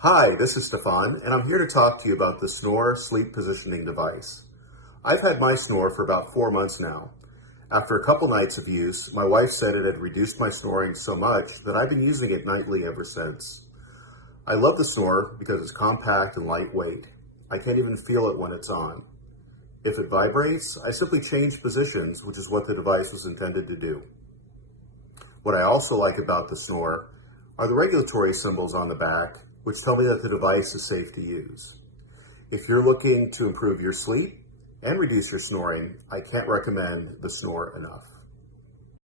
Hi, this is Stefan, and I'm here to talk to you about the Snooor sleep positioning device. I've had my Snooor for about 4 months now. After a couple nights of use, my wife said it had reduced my snoring so much that I've been using it nightly ever since. I love the Snooor because it's compact and lightweight. I can't even feel it when it's on. If it vibrates, I simply change positions, which is what the device was intended to do. What I also like about the Snooor are the regulatory symbols on the back, which tell me that the device is safe to use. If you're looking to improve your sleep and reduce your snoring, I can't recommend the Snooor enough.